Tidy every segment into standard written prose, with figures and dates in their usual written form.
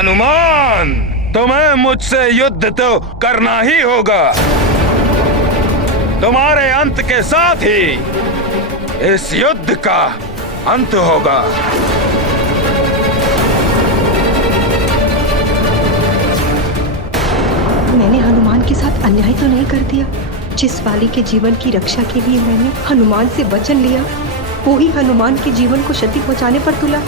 हनुमान, तुम्हें मुझसे युद्ध तो करना ही होगा। तुम्हारे अंत के साथ ही इस युद्ध का अंत होगा। मैंने हनुमान के साथ अन्याय तो नहीं कर दिया। जिस वाली के जीवन की रक्षा के लिए मैंने हनुमान से वचन लिया, वो ही हनुमान के जीवन को क्षति पहुंचाने पर तुला।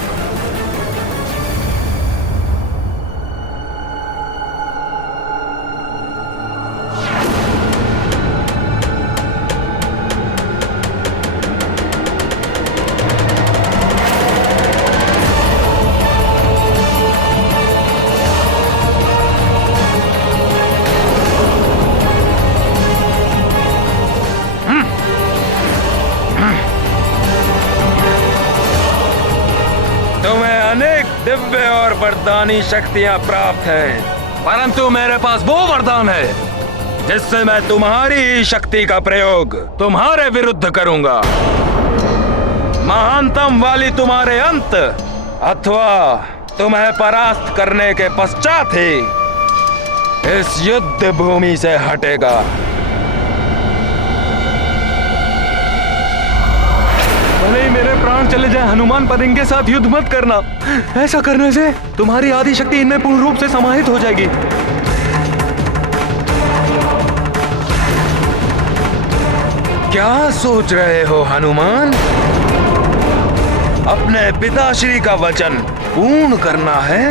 दिव्य और वरदानी शक्तियां प्राप्त हैं, परंतु मेरे पास वो वरदान है जिससे मैं तुम्हारी ही शक्ति का प्रयोग तुम्हारे विरुद्ध करूंगा। महानतम वाली तुम्हारे अंत अथवा तुम्हें परास्त करने के पश्चात ही इस युद्ध भूमि से हटेगा। भले ही मेरे प्राण चले जाए, हनुमान, पर इनके साथ युद्ध मत करना। ऐसा करने से तुम्हारी आदि शक्ति इनमें पूर्ण रूप से समाहित हो जाएगी। क्या सोच रहे हो हनुमान? अपने पिताश्री का वचन पूर्ण करना है,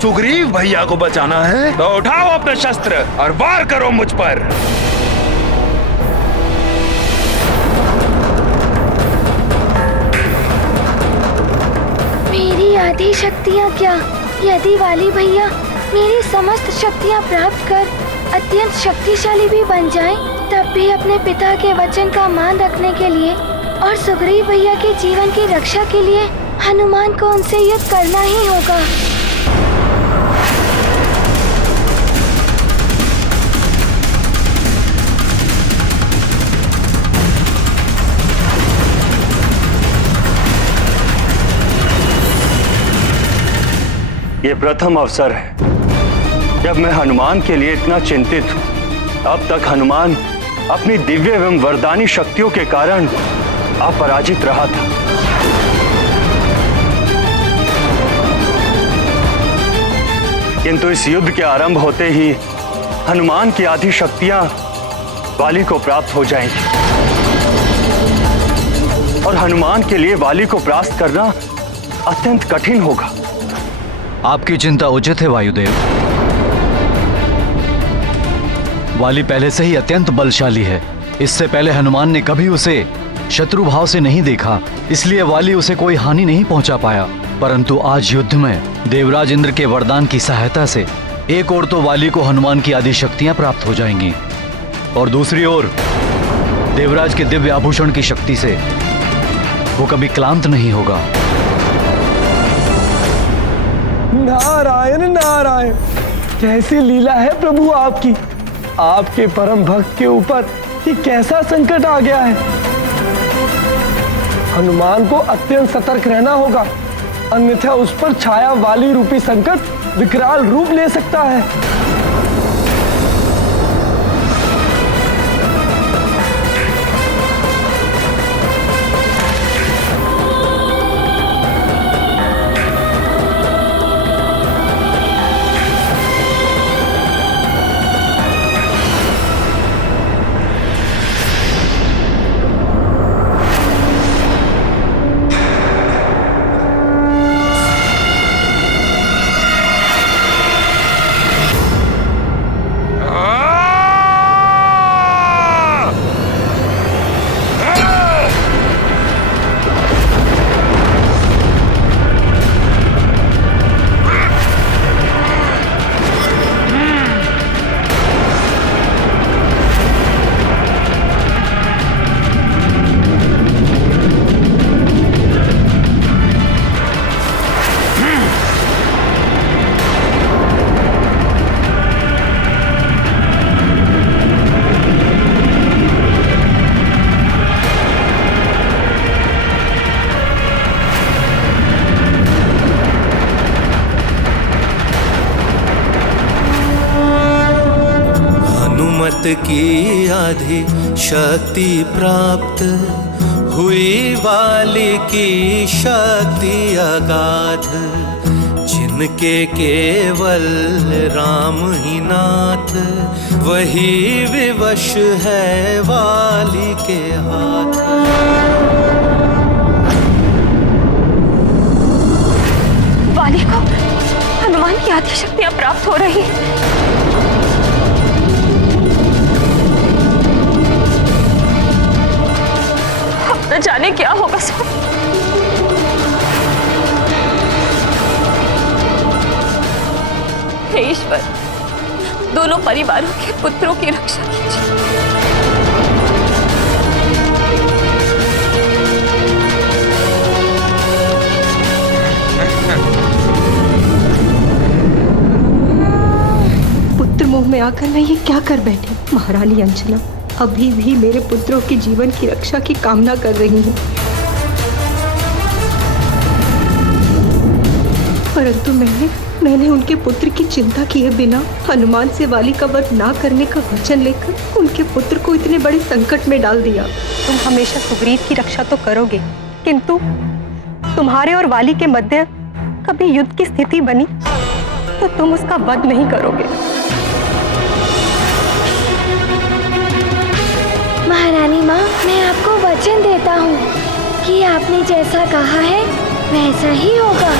सुग्रीव भैया को बचाना है, तो उठाओ अपने शस्त्र और वार करो मुझ पर। मेरी आधी शक्तियाँ क्या, यदि वाली भैया मेरी समस्त शक्तियाँ प्राप्त कर अत्यंत शक्तिशाली भी बन जाएं, तब भी अपने पिता के वचन का मान रखने के लिए और सुग्रीव भैया के जीवन की रक्षा के लिए हनुमान को उनसे युद्ध करना ही होगा। ये प्रथम अवसर है जब मैं हनुमान के लिए इतना चिंतित हूं। अब तक हनुमान अपनी दिव्य एवं वरदानी शक्तियों के कारण अपराजित रहा था, किंतु इस युद्ध के आरंभ होते ही हनुमान की आधी शक्तियां वाली को प्राप्त हो जाएंगी और हनुमान के लिए वाली को परास्त करना अत्यंत कठिन होगा। आपकी चिंता उचित है वायुदेव। वाली पहले से ही अत्यंत बलशाली है। इससे पहले हनुमान ने कभी उसे शत्रु भाव से नहीं देखा, इसलिए वाली उसे कोई हानि नहीं पहुंचा पाया। परंतु आज युद्ध में देवराज इंद्र के वरदान की सहायता से एक ओर तो वाली को हनुमान की आदि शक्तियां प्राप्त हो जाएंगी और दूसरी ओर देवराज के दिव्य आभूषण की शक्ति से वो कभी क्लांत नहीं होगा। नारायण नारायण, कैसी लीला है प्रभु आपकी। आपके परम भक्त के ऊपर ये कैसा संकट आ गया है। हनुमान को अत्यंत सतर्क रहना होगा, अन्यथा उस पर छाया वाली रूपी संकट विकराल रूप ले सकता है। की आधी शक्ति प्राप्त हुई, वाली की शक्ति अगाध, जिनके केवल राम ही नाथ, वही विवश है वाली के हाथ। वाली को हनुमान की आदि शक्तियां प्राप्त हो रही हैं। अब न जाने क्या होगा सब। हे ईश्वर, दोनों परिवारों के पुत्रों की रक्षा कीजिए। पुत्र मोह में आकर मैं ये क्या कर बैठी? महारानी अंजना अभी भी मेरे पुत्रों के जीवन की रक्षा की कामना कर रही हैं, परंतु मैंने उनके पुत्र की चिंता किए बिना हनुमान से वाली का वध ना करने का वचन लेकर उनके पुत्र को इतने बड़े संकट में डाल दिया। तुम हमेशा सुग्रीव की रक्षा तो करोगे, किंतु तुम्हारे और वाली के मध्य कभी युद्ध की स्थिति बनी तो तुम उसका वध नहीं करोगे। महारानी माँ, मैं आपको वचन देता हूँ कि आपने जैसा कहा है वैसा ही होगा।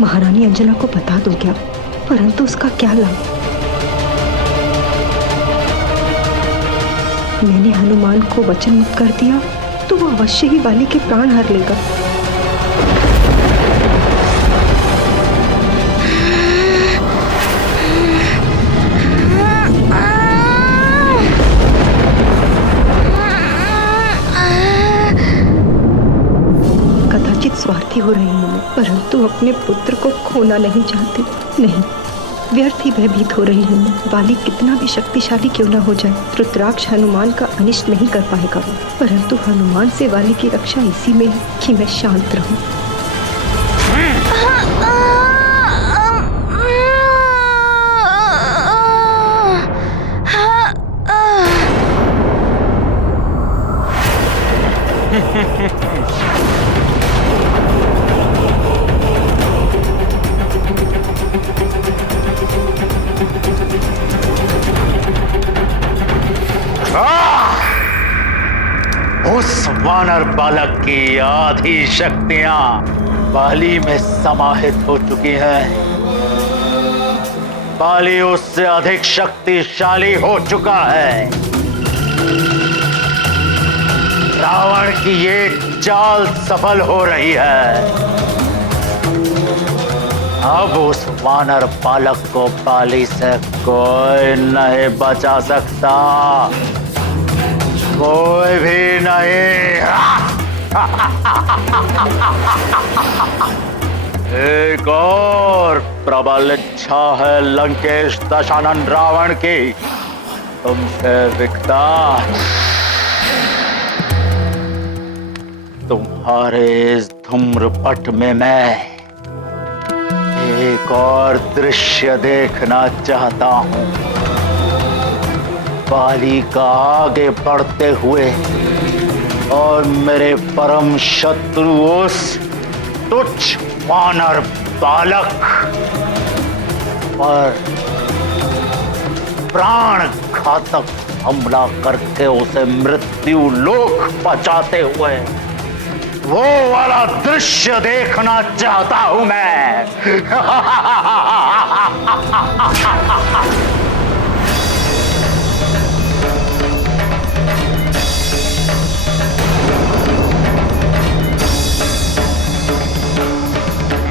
महारानी अंजना को बता दो क्या, परंतु उसका क्या लाभ? मैंने हनुमान को वचन मुक्त कर दिया तो वो अवश्य ही वाली के प्राण हर लेगा। कदाचित स्वार्थी हो रही हूँ मैं, परंतु अपने पुत्र को खोना नहीं चाहती। नहीं, व्यर्थ ही भयभीत हो रही हूँ। वाली कितना भी शक्तिशाली क्यों न हो जाए, रुद्राक्ष हनुमान का अनिष्ट नहीं कर पाएगा वो, परंतु हनुमान से वाली की रक्षा इसी में है कि मैं शांत रहूं। उस वानर बालक की आधी शक्तियां बाली में समाहित हो चुकी हैं। बाली उससे अधिक शक्तिशाली हो चुका है। रावण की ये चाल सफल हो रही है। अब उस वानर बालक को बाली से कोई नहीं बचा सकता, कोई भी नहीं। एक और प्रबल इच्छा है लंकेश दशानन रावण की तुमसे विकता। तुम्हारे इस धूम्रपट में मैं एक और दृश्य देखना चाहता हूं। बाली का आगे बढ़ते हुए और मेरे परम शत्रु उस तुच्छ वानर बालक पर प्राण घातक हमला करके उसे मृत्यु लोक पहुंचाते हुए वो वाला दृश्य देखना चाहता हूं मैं।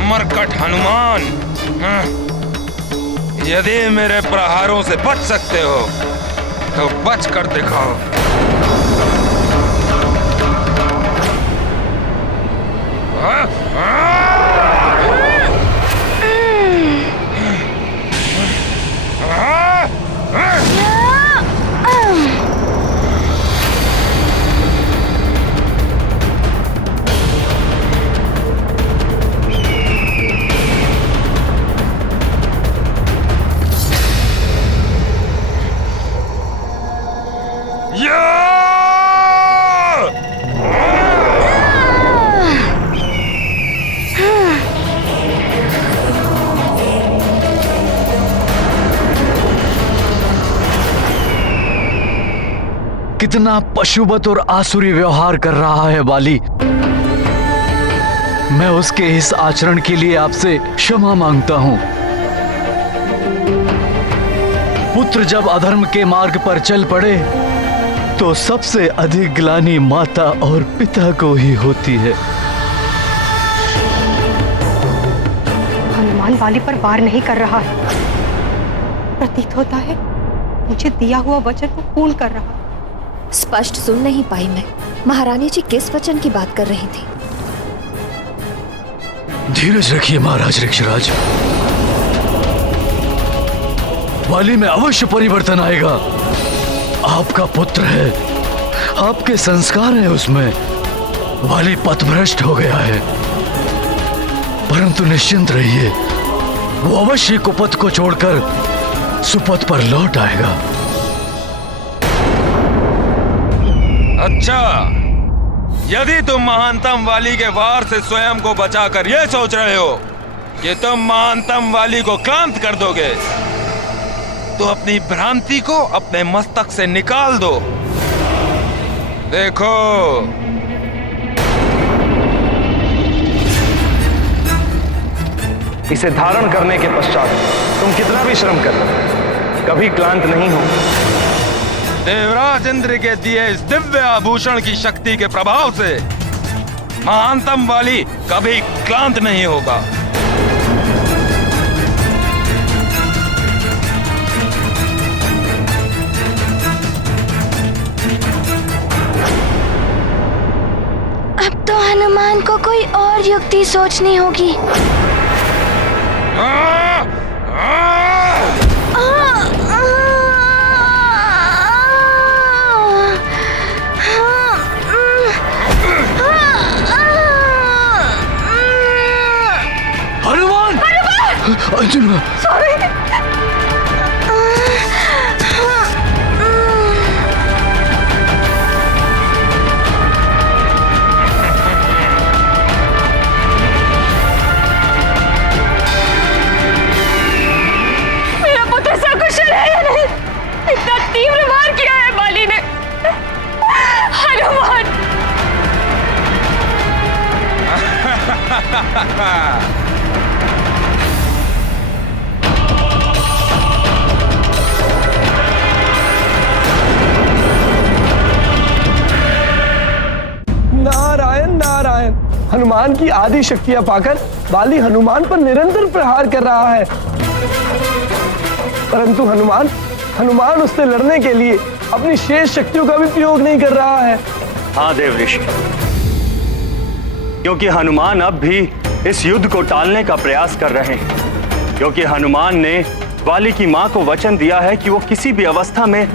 मरकट संकट हनुमान। यदि मेरे प्रहारों से बच सकते हो तो बच कर दिखाओ। कितना पशुवत और आसुरी व्यवहार कर रहा है वाली। मैं उसके इस आचरण के लिए आपसे क्षमा मांगता हूं। पुत्र जब अधर्म के मार्ग पर चल पड़े तो सबसे अधिक ग्लानि माता और पिता को ही होती है। हनुमान वाली पर वार नहीं कर रहा है। प्रतीत होता है मुझे दिया हुआ वचन को पूर्ण कर रहा है। स्पष्ट सुन नहीं पाई मैं। महारानी जी किस वचन की बात कर रही थी? धीरज रखिए महाराज ऋक्षराज। वाली में अवश्य परिवर्तन आएगा। आपका पुत्र है, आपके संस्कार है उसमें। वाली पथभ्रष्ट हो गया है, परंतु निश्चिंत रहिए, वो अवश्य कुपथ को छोड़कर सुपथ पर लौट आएगा। अच्छा, यदि तुम महानतम वाली के वार से स्वयं को बचाकर यह सोच रहे हो कि तुम महानतम वाली को क्लांत कर दोगे, तो अपनी भ्रांति को अपने मस्तक से निकाल दो। देखो, इसे धारण करने के पश्चात तुम कितना भी श्रम कर लो, कभी क्लांत नहीं हो। देवराज इंद्र के दिए इस दिव्य आभूषण की शक्ति के प्रभाव से महानतम वाली कभी क्लांत नहीं होगा। अब तो हनुमान को कोई और युक्ति सोचनी होगी। अर्जुन, सॉरी। मेरा पुत्र सकुशल है या नहीं? इतना तीव्र वार किया है बाली ने। हनुमान, नारायण नारायण। हनुमान की आदि शक्तियां पाकर बाली हनुमान पर निरंतर प्रहार कर रहा है, परंतु हनुमान उससे लड़ने के लिए अपनी शेष शक्तियों का भी प्रयोग नहीं कर रहा है। हाँ देव ऋषि, क्योंकि हनुमान अब भी इस युद्ध को टालने का प्रयास कर रहे हैं, क्योंकि हनुमान ने वाली की मां को वचन दिया है कि वो किसी भी अवस्था में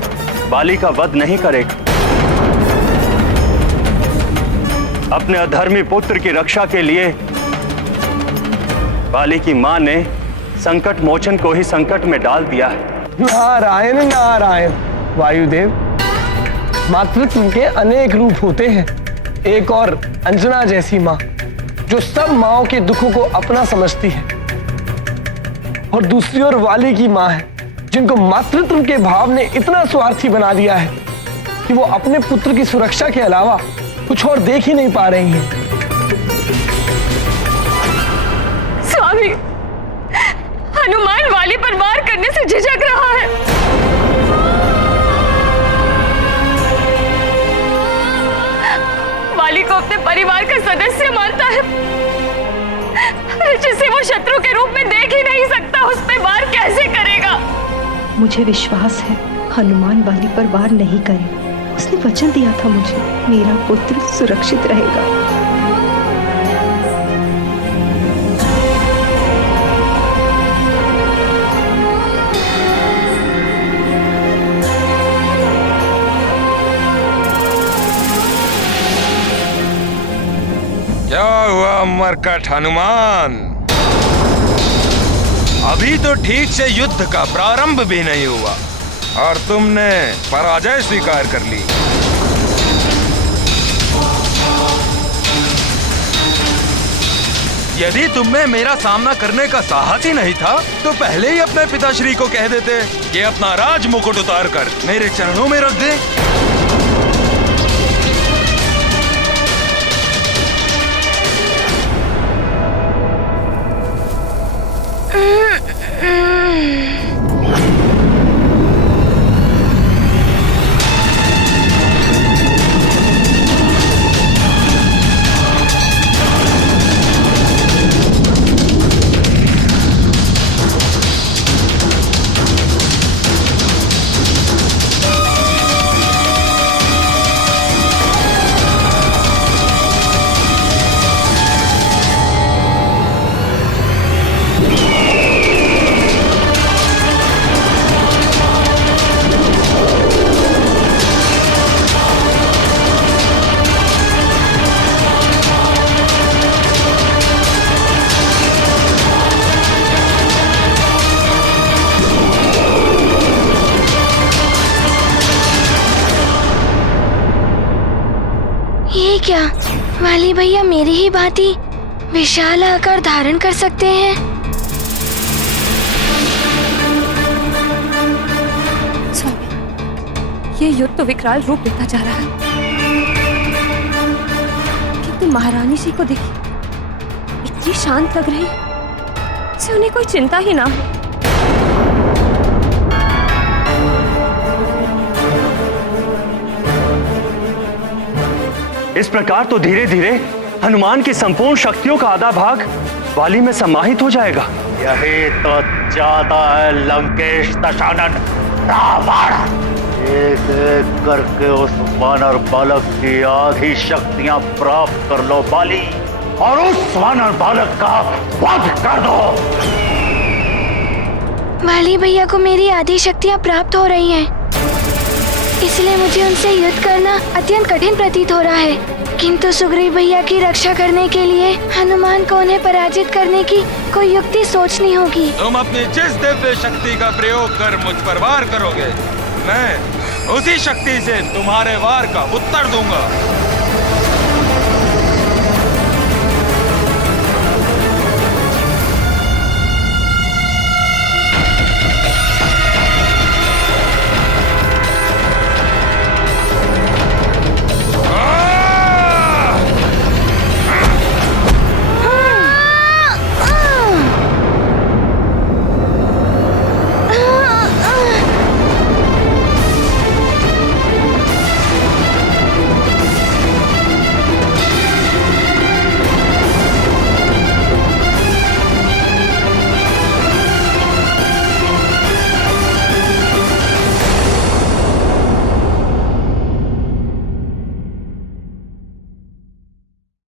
वाली का वध नहीं करेगा। अपने अधर्मी पुत्र की रक्षा के लिए वाली की मां ने संकट मोचन को ही संकट में डाल दिया है। नारायण नारायण। वायुदेव, मातृत्व के अनेक रूप होते हैं। एक और अंजना जैसी माँ जो सब माँओं के दुखों को अपना समझती है, और दूसरी ओर वाली की माँ है जिनको मातृत्व के भाव ने इतना स्वार्थी बना दिया है कि वो अपने पुत्र की सुरक्षा के अलावा कुछ और देख ही नहीं पा रही हैं। स्वामी, हनुमान वाली पर वार करने से झिझक रहा है। वाली को अपने परिवार का सदस्य मानता है, जिसे वो शत्रु के रूप में देख ही नहीं सकता, उस पे वार कैसे करेगा? मुझे विश्वास है हनुमान वाली पर वार नहीं करे। उसने वचन दिया था मुझे, मेरा पुत्र सुरक्षित रहेगा। क्या हुआ मरकट हनुमान? अभी तो ठीक से युद्ध का प्रारंभ भी नहीं हुआ और तुमने पराजय स्वीकार कर ली। यदि तुम में मेरा सामना करने का साहस ही नहीं था तो पहले ही अपने पिताश्री को कह देते कि अपना राज मुकुट उतार कर मेरे चरणों में रख दे। ये क्या, वाली भैया मेरी ही भांति विशाल आकार धारण कर सकते हैं? स्वामी, ये युद्ध तो विकराल रूप लेता जा रहा है, किंतु महारानी जी को देखिए, इतनी शांत लग रही, से उन्हें कोई चिंता ही ना हो। इस प्रकार तो धीरे धीरे हनुमान की संपूर्ण शक्तियों का आधा भाग वाली में समाहित हो जाएगा। यही तो चाहता है लंकेश दशानन रावण। एक एक करके उस वानर बालक की आधी शक्तियां प्राप्त कर लो बाली, और उस वानर बालक का वध कर दो। वाली भैया को मेरी आधी शक्तियां प्राप्त हो रही हैं, इसलिए मुझे उनसे युद्ध करना अत्यंत कठिन प्रतीत हो रहा है। किंतु सुग्रीव भैया की रक्षा करने के लिए हनुमान को उन्हें पराजित करने की कोई युक्ति सोचनी होगी। तुम अपनी जिस दिव्य शक्ति का प्रयोग कर मुझ पर वार करोगे, मैं उसी शक्ति से तुम्हारे वार का उत्तर दूंगा।